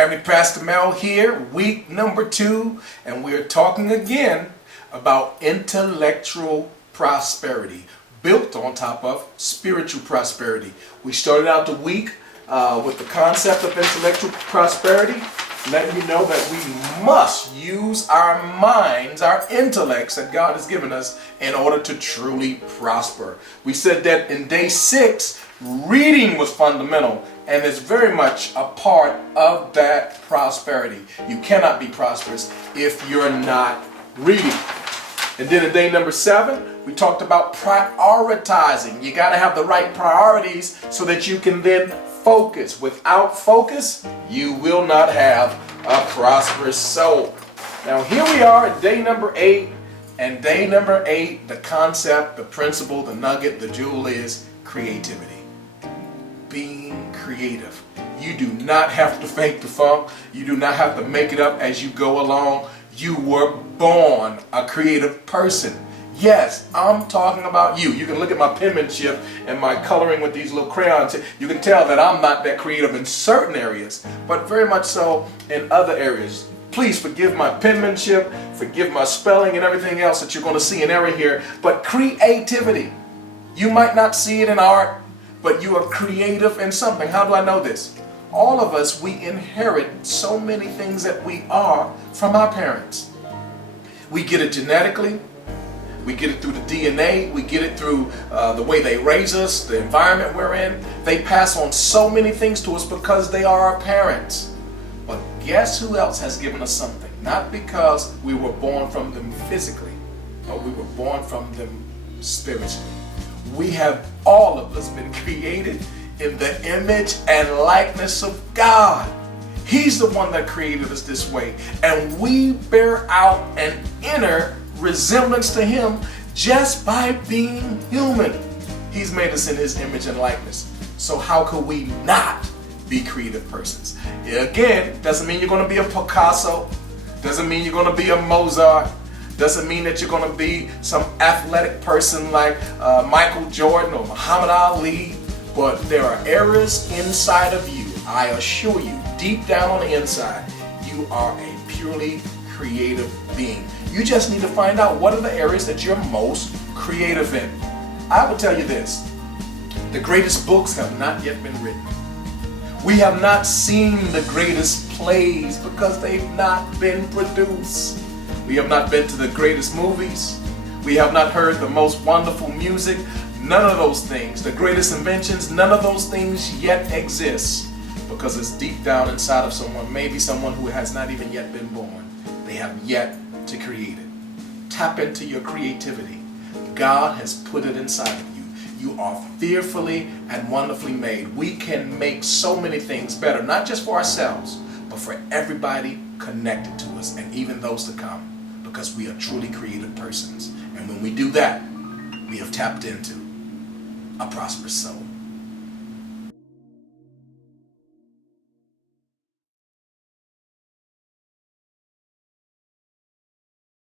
family, Pastor Mel here, week number 2, and we're talking again about intellectual prosperity, built on top of spiritual prosperity. We started out the week with the concept of intellectual prosperity, letting you know that we must use our minds, our intellects that God has given us in order to truly prosper. We said that in day 6, reading was fundamental and is very much a part of that prosperity. You cannot be prosperous if you're not reading. And then in day number 7, we talked about prioritizing. You got to have the right priorities so that you can then focus. Without focus, you will not have a prosperous soul. Now here we are at day number 8. And day number 8, the concept, the principle, the nugget, the jewel is creativity. Being creative. You do not have to fake the funk. You do not have to make it up as you go along. You were born a creative person. Yes, I'm talking about you. You can look at my penmanship and my coloring with these little crayons. You can tell that I'm not that creative in certain areas, but very much so in other areas. Please forgive my penmanship, forgive my spelling and everything else that you're going to see in error here. But creativity, you might not see it in art, but you are creative in something. How do I know this? All of us, we inherit so many things that we are from our parents. We get it genetically. We get it through the DNA. We get it through the way they raise us, the environment we're in. They pass on so many things to us because they are our parents. But guess who else has given us something? Not because we were born from them physically, but we were born from them spiritually. We have, all of us, been created in the image and likeness of God. He's the one that created us this way. And we bear out an inner resemblance to Him just by being human. He's made us in His image and likeness. So how could we not be creative persons? Again, doesn't mean you're going to be a Picasso. Doesn't mean you're going to be a Mozart. Doesn't mean that you're going to be some athletic person like Michael Jordan or Muhammad Ali. But there are areas inside of you, I assure you, deep down on the inside, you are a purely creative being. You just need to find out what are the areas that you're most creative in. I will tell you this, the greatest books have not yet been written. We have not seen the greatest plays because they've not been produced. We have not been to the greatest movies. We have not heard the most wonderful music. None of those things, the greatest inventions, none of those things yet exist because it's deep down inside of someone, maybe someone who has not even yet been born. They have yet to create it. Tap into your creativity. God has put it inside of you. You are fearfully and wonderfully made. We can make so many things better, not just for ourselves, but for everybody connected to us and even those to come, because we are truly creative persons. And when we do that, we have tapped into a prosperous soul.